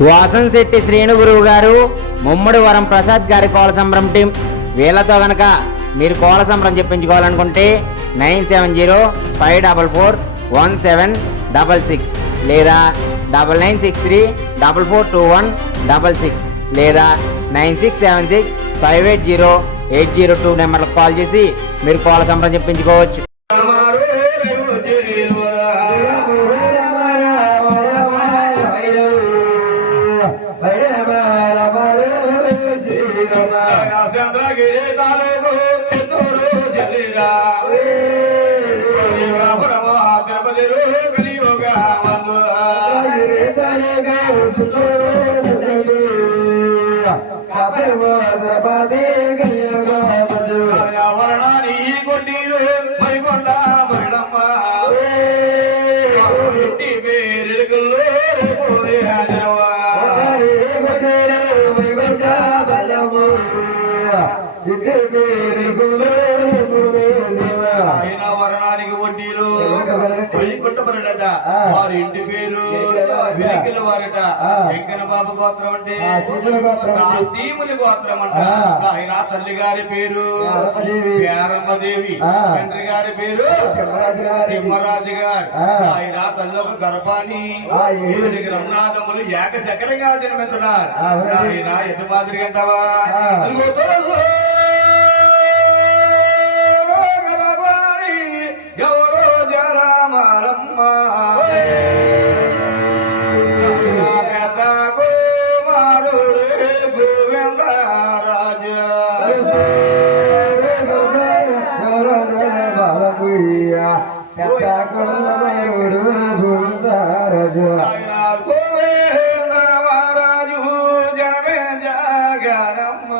వాసన్ శెట్టి శ్రీను గురువు గారు, ముమ్మడి వరం ప్రసాద్ గారి కోల సంబరం టీం వీళ్ళతో గనక మీరు కోల సంబరం చెప్పించుకోవాలనుకుంటే 9705441766 లేదా 9963442166 లేదా 9676580802 నెంబర్లకు కాల్ చేసి మీరు కోల సంబరం చెప్పించుకోవచ్చు. వరణానికి వడ్డీలు కొట్టబడట వారి ఇంటి పేరు విరికిల వారట వెంకన్న బాబు గోత్రం అంటే సీముని గోత్రం అంట. ఆయన తల్లి గారి పేరు పేరమ్మదేవి, తండ్రి గారి పేరు తిమ్మరాజు గారు. ఆయన తల్లి ఒక గర్భాన్ని 7 రమనాథములు ఏక చక్రంగా జన్మిస్తున్నారు. ఆయన ఎటు మాదిరిగా అంటావా ఎవరో జలమరమ్మ పెద్ద కుమారుడు గోవిందరాజు గోవిందరాజు జనమే జగనమ్మ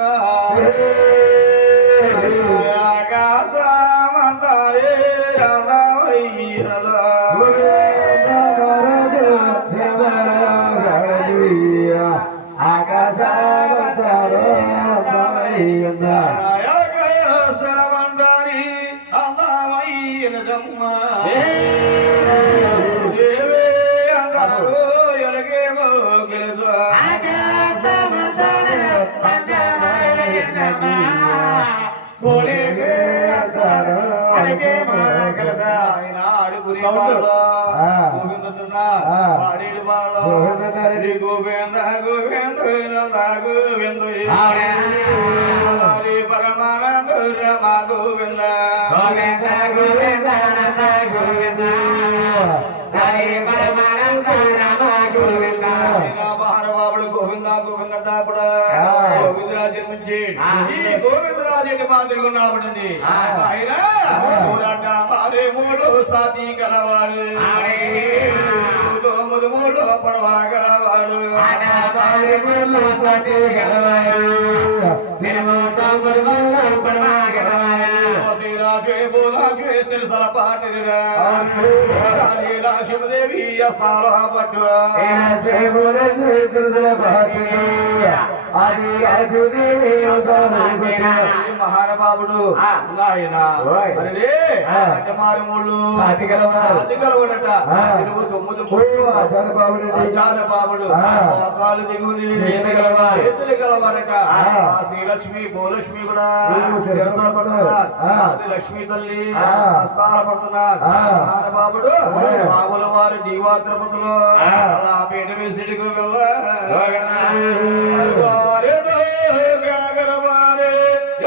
గోవింద గోవింద గోవింద పరమానంద రమ గోవింద గోవింద గోవింద గోవింద పరమానంద రమ గోవింద బాబుడు గోవింద గోవింద గోవిందరాజు జన్మించి ఈ గోవిందరాజు మాదిరిగా ఉన్నాడండి. ఆయన మారే మూడు సాతి గలవాడు, మూడు పడవా గలవాడు, శివదేవి పట్టు మహానుభావుడు ఆయన మారుమూళ్ళు గలవాడట. 9 బాబుడు కాలు దిగుని చేతులు గలవాడట. శ్రీలక్ష్మి భూలక్ష్మి కూడా లక్ష్మీ తల్లి స్థాన పడుతున్నారు. మహానుభావుడు బాబుల వారి జీవాత్రపతులు పేట వేసిడికి వెళ్ళ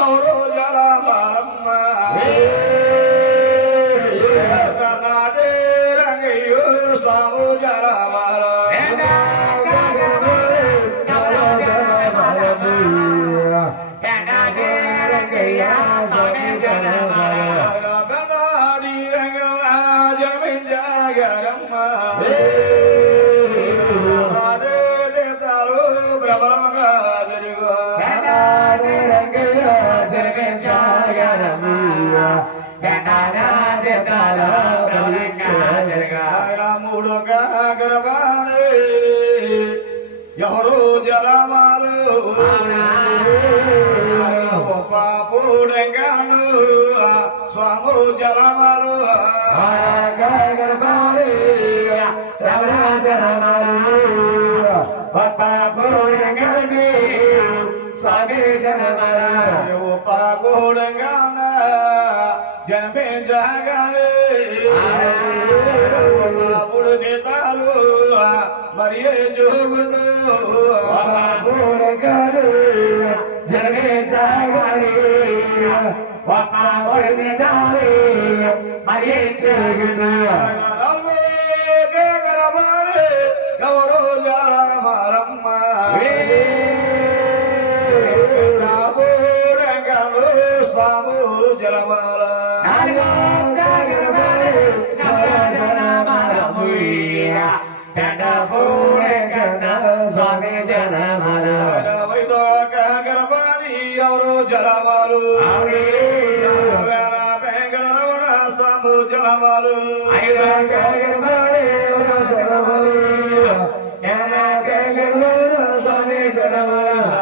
ఎవరో జలమారమ్మ కర్ణాటే రంగయ్యో సాము జలమార ఎవరు జలమాలు పాపుడంగాను స్వాము జలమాలు జలమాలు స్వామి జనమల పాగోడంగాన జనమే జాగానే బాబుడు గీతాలు మరి జోగులు గోడగాడు జనమే జాగాలి ఒక్కడి జాలి మరి చెగుడు ఎవరో జాలమారమ్మ స్వాము జలమాల స్వామి జనమల గర్భాని ఎవరో జలమాలు రమణ స్వాము జలమాలు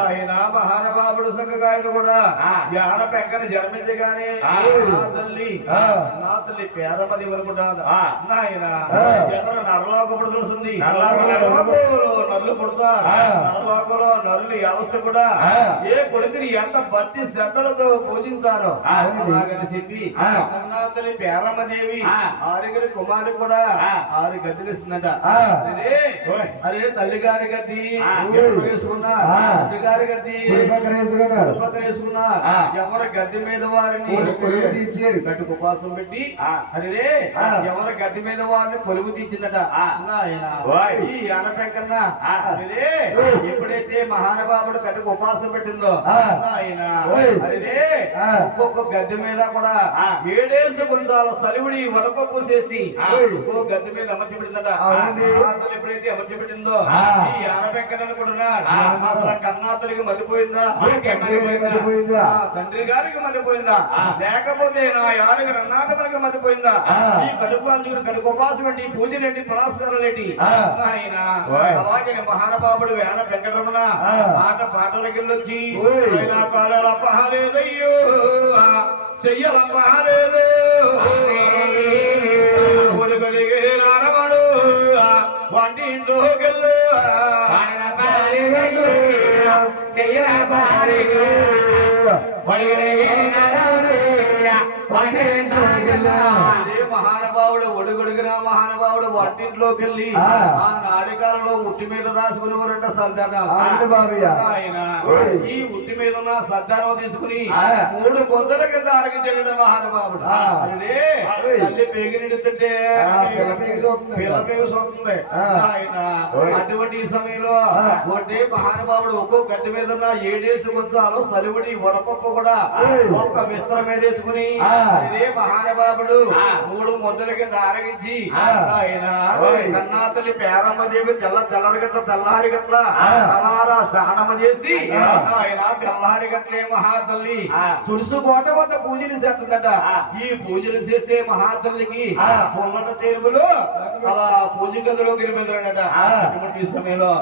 ఆయన మహానుభావుడు చక్కగా ఇది కూడా యాన పెక్కన జన్మించగానే నా తల్లి పేరమది అనుకుంటాను నాయన ఎదర నరలోకప్పుడు తెలుస్తుంది నరులు పుడతారు నరలోకంలో నరులు వ్యవస్థ కూడా ఏ కొడుకుని ఎంత భక్తి శ్రద్ధలతో పూజించారో అలాగని చెప్పి నా తల్లి పేరమ్మదేవి ఆరుగురి కుమారుడు కూడా ఆరు గద్దెలిస్తుందట అరే తల్లి గారి గద్ది వేసుకున్నా తల్లి గారి గద్ది పక్కన వేసుకున్నా ఎవరి గద్దె మీద వారిని గట్టు ఉపాసం పెట్టి అరే ఎవరి గద్దె మీద వారిని కొలువు తీర్చిందట ఆయన ఈ ఆనపెంకన్నా అరే ఎప్పుడైతే మహానుభావుడు గట్టుకు ఉపాసం పెట్టిందో ఆయన అరే ఒక్కొక్క గద్దె మీద కూడా 7 గుంజాల సలివిడి వడపప్పు చేసి ఒక్కో గద్దె మీద అమర్చి పెట్టిందట ఎప్పుడైతే అమర్చి పెట్టిందో ఈ ఆనపెంకనని కూడా అసలు కర్ణాతలికి మతిపోయిందా తండ్రి గారికి మతిపోయిందా లేకపోతే నా యారికి రన్నాథమునికి మతిపోయిందా ఈ కడుపు అంచుకుని కడుపు ఉపాసం ఏంటి పూజలేంటి పునస్కారాలేంటి ఆయన అలాగే మహానుభావుడు వేల వెంకటరమణ ఆట పాటలకెళ్ళొచ్చి కాలాల పహలేదయ్యో చెయ్యల పహలేదు ఒడుగడిగే నారమడు వంటింట్లోకెళ్ళు మహానుభావుడు ఒడుగొడిగిన మహానుభావుడు వంటింట్లోకి వెళ్ళి ఆ నాటకాలలో ఉట్టి మీద దాచుకునేవారంట సర్దానం ఆయన ఈ ఉట్టి మీద ఉన్న సర్దానం తీసుకుని 3 పొందల కింద ఆరగించాడు మహానుభావుడు అదే తల్లి పేగి నిడుతుంటే పిల్ల పేగి చూస్తుంది ఆయన అటువంటి సమయంలో ఒకటి మహానుభావుడు ఒక్కో గడ్డి మీద ఉన్న 7 గుంజాలు సలివుడి వడపప్పు కూడా ఒక్క విస్తరం మీద వేసుకుని అదే మహానుభావుడు 3 ముద్దల కింద ఆరగించి ఆయన కన్నా తల్లి పేరమ్మదేవి తెల్లారి గట్ల అలారా స్నానమ చేసి ఆయన తెల్లారి గట్లే మహాతల్లి తులసి కోట వద్ద పూజలు చేస్తుందట ఈ పూజలు చేసే మహాతల్లికి పొల్లట తేరుపులు అలా పూజ గదిలోకి వెళ్ళిపోతాడట అటువంటి సమయంలో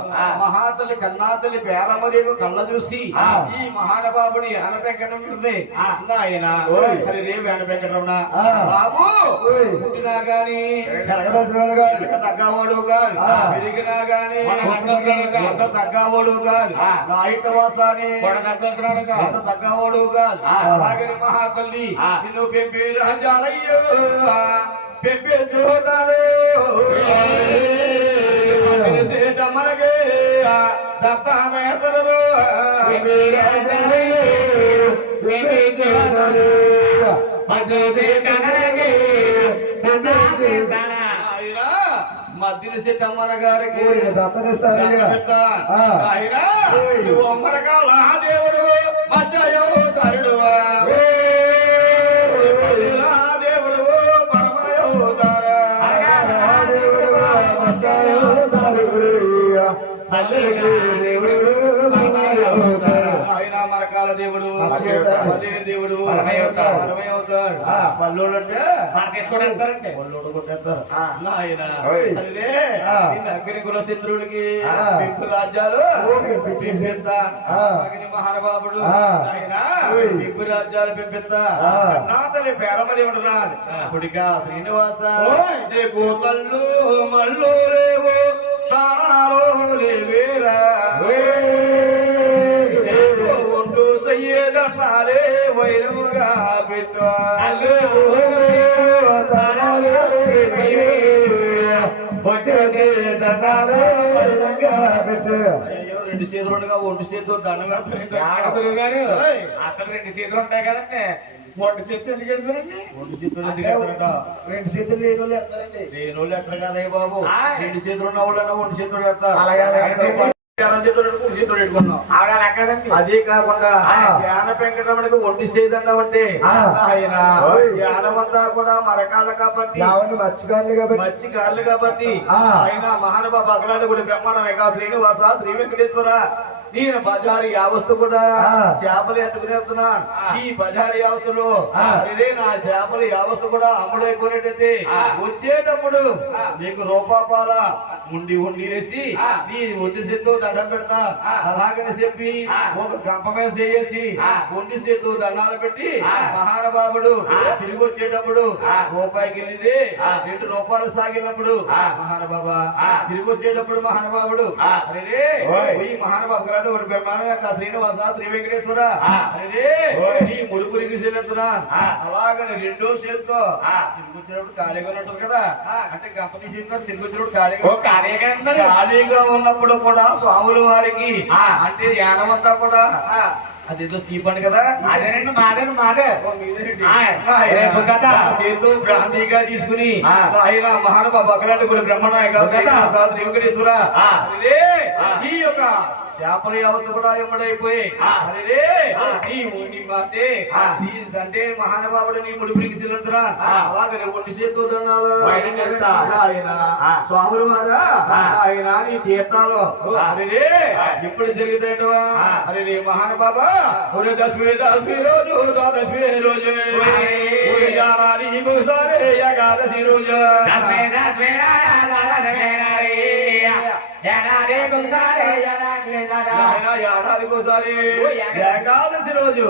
మహాతల్లి కన్నాతల్లి పేరమ్మదేవి కళ్ళ చూసి ఈ మహానుభావుని అనపెంకటండి ఆయన హరి రే వెనపెంకటరమణ బాబు పుట్టినా గాని తగ్గవాడు కాదు పెరిగినా గాని తగ్గవాడు కాదు నాయిట వాసాని తగ్గవాడు కాదు అలాగే మహాతల్లి నిన్ను పెంపే రాజాలయ్యో పెంపే చూతారు మనకే దత్తమేతరు మద్దిని సెట్టమ్మన గారికి ఆయన ఒమ్మరకాల దేవుడు మధ్యయోధరుడు దేవుడు పరమయోధర ఆయన మరకాల దేవుడు దేవుడు పరమయోధుడు పల్లోడు అంటే పల్లోడు కొట్టేస్తారు ఆయన అగ్ని కులచంద్రుడికి పెంపు రాజ్యాలు మహానుభావుడు ఆయన పెంపు రాజ్యాలు పెంపిస్తా నా తల్లి పేరమని ఉంటున్నాను ఇప్పుడిగా శ్రీనివాస నీకు తల్లు మళ్ళు లేవు స్థానాలు లేవేరా ఉంటూ పెట్టు అల్లు దండాలు పొట్టు దండాలు పెట్టు. అయ్యో రెండు చేతులు ఉండగా ఒంటి చేతులు దండం గురువు గారు పెడతారు అసలు 2 చేతులు ఉంటాయి కదండి, 1 చేతి ఎందుకు పెడతారండి? ఒంటి చేతులు ఎందుకు ఎత్తారట? 2 చేతులు లేని వాళ్ళు ఎత్తారండి. లేని వాళ్ళు ఎట్లా కదయ్య బాబు ఆయ్. రెండు చేతులు ఉన్న వాళ్ళన్నా ఒంటి చేతులు పెడతారు అలాగే, అలాగే. కుడి చేతులు పెట్టుకున్నాం ఆవిడ అలా కాదండి. అదే కాకుండా ధ్యాన వెంకటరమణకి ఒంటి చేదన్నామంటే ఆయన ధ్యానమంతా కూడా మరకాళ్ళు కాబట్టి మత్స్యకారులు కాబట్టి మత్స్యకారులు కాబట్టి ఆయన మహానుభావ అగ్రాలు కూడా బ్రహ్మాండ శ్రీనివాస శ్రీ వెంకటేశ్వర నేను బజారు యావస్తు కూడా చేపలు ఎట్టుకుని వెళ్తున్నా ఈ బజారు యావస్తులో అదే నా చేపలు యావస్తు కూడా అమ్ముడైపోయినట్టయితే వచ్చేటప్పుడు నీకు రూపాపాల ఉండి వేసి నీ ఒంటి చేత్తో దండం పెడతా అలాగని చెప్పి ఒక గంప మీద చేసి ఒంటి చేత్తో దండాలు పెట్టి మహానుభావుడు తిరిగి వచ్చేటప్పుడు రూపాయికి వెళ్ళింది 2 రూపాయలు సాగినప్పుడు మహానుభావ తిరిగి వచ్చేటప్పుడు మహానుభావుడు అరే ఈ మహానుభావు ఒకటి బ్రహ్మాండంగా శ్రీనివాస శ్రీ వెంకటేశ్వర అరే నీ ముడుపురికి చెల్లుతున్నా అలాగని 2వ చేతితో తిరిగి వచ్చినప్పుడు ఖాళీగా ఉన్నట్టు కదా అంటే గంపని చేతితో తిరిగి వచ్చినప్పుడు ఖాళీగా ఉన్నప్పుడు కూడా స్వాముల వారికి అంటే యానమంతా కూడా అదేదో సీపండి కదా అదేనండి మాదే చేతితో బ్రాహ్మణిగా తీసుకుని ఆయన మహానుభావ అగ్రాలు కూడా బ్రహ్మనాయక శ్రీ వెంకటేశ్వర ఈ యొక్క చేపల యావత్తు కూడా ఎమ్మడైపోయి అరే అంటే మహానుభావుడు నీ ముడిపుడికి సిలంతరా అలాగే ఒంటి చేతు దండాలు ఆయన స్వాములు వారా ఆయన నీ తీర్థాలు అరే ఇప్పుడు జరుగుతాయటవా అరే మహానుభావ దశమి రోజు దశమి రోజు ఏకాదశి రోజు ఏడాదికోసారి ఏకాదశి రోజు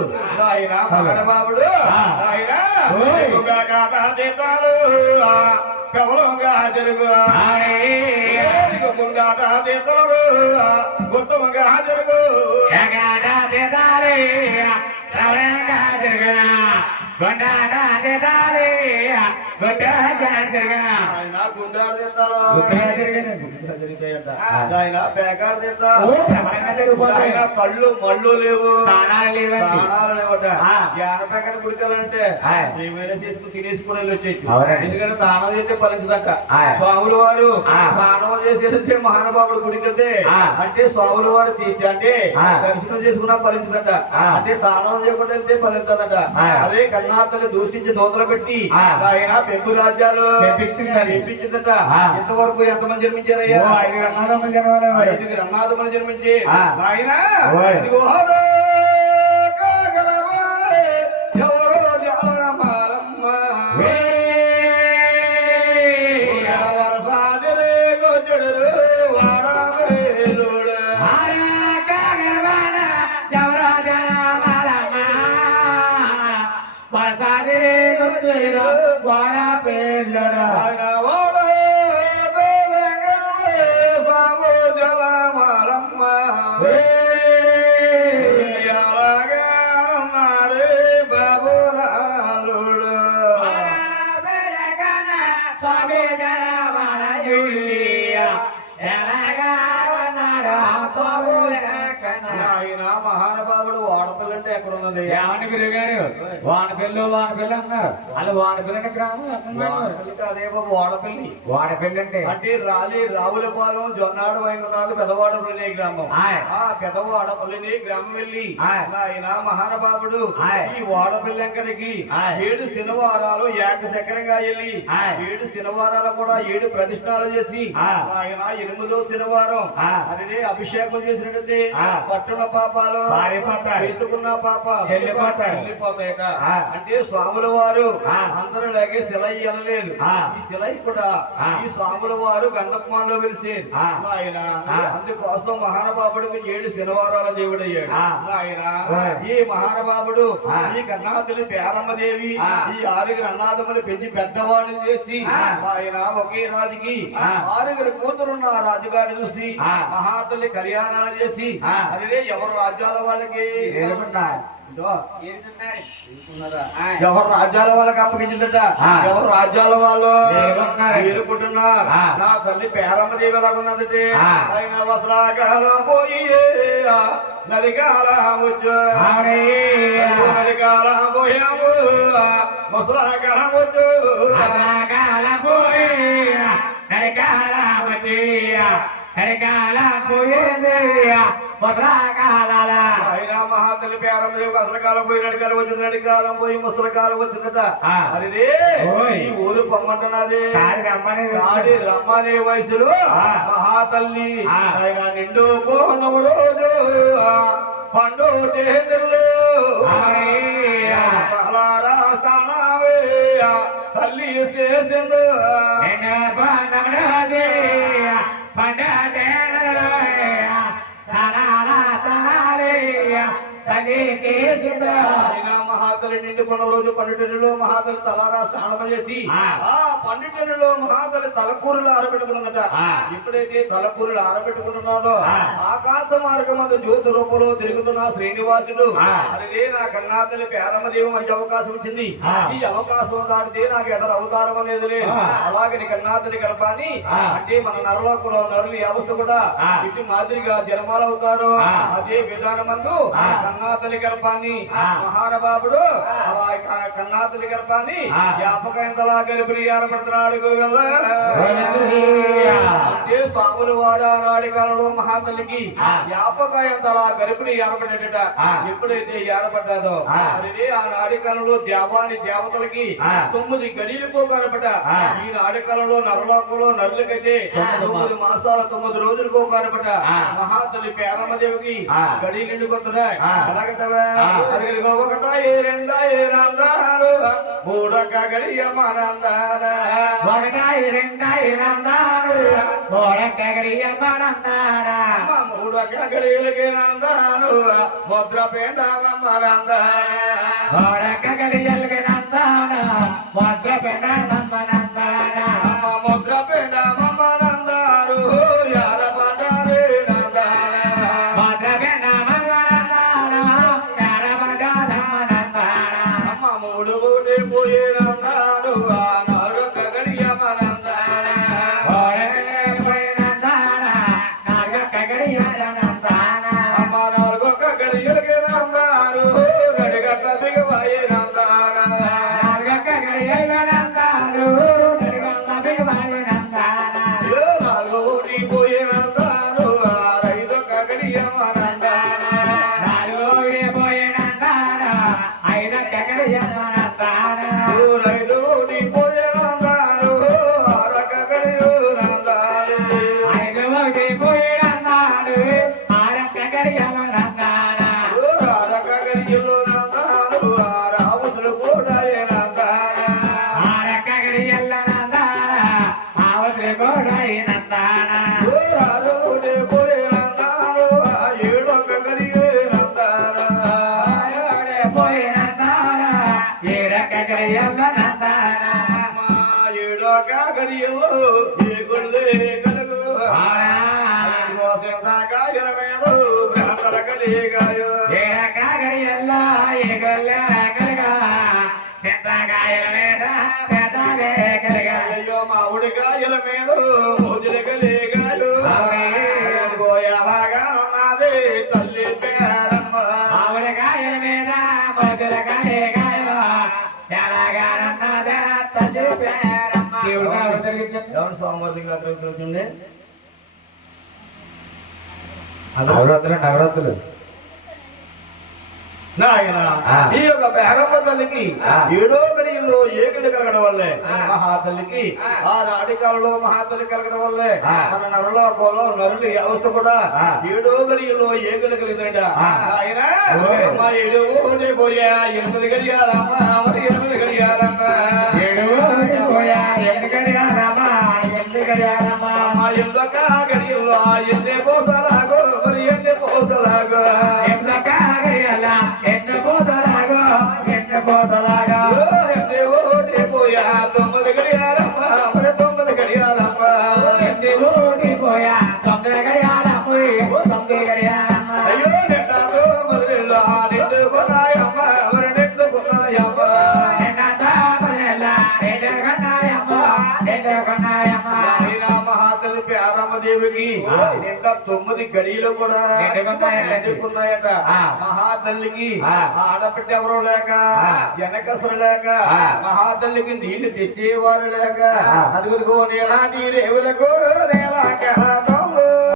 ఆయన మహానుభావుడు ఆయన తీర్థాలు కవలంగా జరుగు గుండాట తీర్థాలు ఉత్తమంగా జరుగు ఆయన గుండాడు తీర్థాలు ఆయన పేకాడు తీర్థాలు ఆయన కళ్ళు మళ్ళు లేవు ప్రాణాలు లేవట జ్ఞాన పేకాడ గుడికాలంటే ఏమైనా చేసుకుని తినేసి కూడా వచ్చేది ఎందుకంటే తానం చేస్తే ఫలించదట స్వాముల వారు తానం చేసేస్తే మహానుభావుడు గుడికెళ్తే అంటే స్వాముల వారు తీర్చి అంటే దర్శనం చేసుకున్నా ఫలించదట అంటే తానం చేయకుండా వెళ్తే ఫలించదట అదే కన్నాతలు దూషించి దోతలు పెట్టి ఆయన పెంపు రాజ్యాలు పెంపించిందట ఇంతవరకు ఎంతమంది జన్మించారయ్యా 5 రన్నాథములు జన్మించి ఆయన మహానుభావుడు వాడపల్లి అంటే ఎక్కడ ఉన్నది ఏమండి గురువు గారు వానపల్లి అన్నారు అలా వానపల్లి అంటే గ్రామం అదే బాబు వాడపల్లి వాడపల్లి అంటే రావులపాలెం జొన్నాడు వైకున్నాడు పెదవాడపల్లి గ్రామం ఆ పెదవాడపల్లిని గ్రామం వెళ్ళి ఆయన మహానుభావుడు ఈ వాడపల్లి అంకనికి 7 శనివారాలు ఏకచక్రంగా వెళ్ళి 7 శనివారాలు కూడా 7 ప్రదక్షిణాలు చేసి ఆయన 8వ శనివారం అదే అభిషేకం చేసినట్టయితే పట్టున పాపాలు చేసుకున్న పాప వెళ్ళిపోతాయట అంటే స్వాముల వారు అందరూ లాగే శిలై వెళ్ళలేదు ఈ శిలై కూడా ఈ స్వాముల వారు గంధపుమాన్లో వెలిసేది ఆయన అందుకోసం మహానుభావుడికి 7 శనివారాల దేవుడు అయ్యాడు ఆయన ఈ మహానుభావుడు ఈ కన్నాతులు పేరమ్మదేవి ఈ 6 అన్నాదములు పెంచి పెద్దవాళ్ళు చేసి ఆయన ఒకే రాజుకి 6 కూతురున్న రాజుగారిని చూసి మహాతల్లి కళ్యాణాలు చేసి అదే ఎవరు రాజ్యాల వాళ్ళకి ఇదో, ఎవరు రాజ్యాల వాళ్ళకి అప్పగించిందట ఎవరు రాజ్యాల వాళ్ళు ఏలుకుంటున్నారు నా తల్లి పేరమ్మ దేవి ఎలాగున్నదంటే ఆయన వస్త్రాకాలం పోయి నడికాలం వచ్చు నడికాలం పోయాము వస్త్రాకాలం వచ్చు ఆయన మహాతల్లి పేరమ్మ దేవికి అసలు కాలం పోయి నడికాలం వచ్చింది నడికాలం పోయి ముసలి కాలం వచ్చిందట అరే ఈ ఊరు పొమ్మంటున్నది ఆడి రమ్మనే వయసులో మహాతల్లి ఆయన నిండు పోను రోజు పండు తల్లి చేసిందో మహాతల్లి నిండుకున్న రోజు పండితుల్లో మహాతల్లి తలారా స్నానం చేసి ఆ పండితుల్లో మహాతల్లి తలకూరులు ఆరబెట్టుకున్నదట ఎప్పుడైతే తలకూరులు ఆరబెట్టుకుంటున్నదో ఆకాశ మార్గం అందు జ్యోతి రూపంలో తిరుగుతున్న శ్రీనివాసుడు అరే నా కన్నాతల్లి పేరమ్మదేవి మంచి అవకాశం ఇచ్చింది ఈ అవకాశం దాటితే నాకు ఎదరు అవతారం అనేది లేదు అలాగే నీ కన్నాతల్లి గర్భాన్ని అంటే మన నరలోకంలో నరులు వ్యవస్థ కూడా ఇటు మాదిరిగా జన్మాలు అవుతారు అదే విధానమందు కన్నాతల్లి గర్భాన్ని మహానుభావుడు అలా కన్నాతల్లి గర్భాన్ని జ్ఞాపకంతలా గర్భిణి ఏర్పడుతున్నాడు అంటే స్వాములు వారు ఆనాడి కాలంలో మహాతల్లికి జ్ఞాపకంతలా గర్భిణి ఏర్పడేట ఎప్పుడైతే ఏర్పడ్డాదో అదే ఆ నాడి కాలంలో దేవాని దేవతలకి 9 గడిలకు కనపడ ఈ నాడి కాలంలో నరలోకంలో నరులకైతే 9 మాసాల 9 రోజులకు కనపడ మహాతల్లి పేరమ్మదేవికి గడి నిండుకొస్తున్నాయి అలాగంటవా అదిగో ఒకటో రెండో రందాలు మూడొక్క గడియ మనందాల మూడొక్క గడియలకి నందాలు ముద్ర పేండాల ముద్ర పేండ మనందాలు యార పడ్డారు మూడు పోయే నందాలు నాలుగొక్క గడియ మనందాల నాలుగొక్క గడియలకి నందాలు గడిగట్ట దిగబోయే నాలుగోటి పోయే నందాలు ఐదొక్క గడియ ఐదోటి పోయే నందాలు ఆరొక్క గడియ ఆరొక్క గడియలు నందాలు రావుతులు కూడా రాజోటి పోయే నందాలు ఏడొక్క గడియ ఏడొక్క గడియలు ఏ గుళ్ళే కలుగు కాయనమేదో బ్రహ్మల కలిగాయో అయ్యో మా ఉడికాయల మేడు మోజుల కలిగాయో ఎలాగా ఉన్నది తల్లి పేరమ్మ ఎవరు సోమవారి దగ్గర నవరాత్రులు నాయన ఈ యొక్క పేరమ్మ తల్లికి ఏడో గడియల్లో ఏ గడి కలగడం వల్లే మహాతల్లికి ఆ నాటి కాలంలో మహాతల్లి కలగడం వల్లే మన నరలోకంలో నరులు వ్యవస్థ కూడా ఏడో గడియల్లో ఏ గడి కలిగినట ఆయన మా ఏడో పోయా 8 గడియాలమ్మ 8 గడియాలమ్మ ఎందుక గడియల్లో ఎన్ని పోసలాగో మరి ఎన్ని పోసలాగో పోయా 9 గడియాలమ్మ మరి 9 గడియాలమ్మ అయ్యో నిండాలో మొదలు నిండు నిండుకున్నాయమ్మా. అయినా మహాతల్లి పేరమ్మదేవికి నిండా 9 గడియలు కూడా నిండుకున్నాయట. మహాతల్లికి ఆడపిట్ట ఎవరు లేక వెనకసరు లేక మహాతల్లికి నీళ్లు తెచ్చేవారు లేక అదుగురుకో నేలా నీరేవులకు నేలా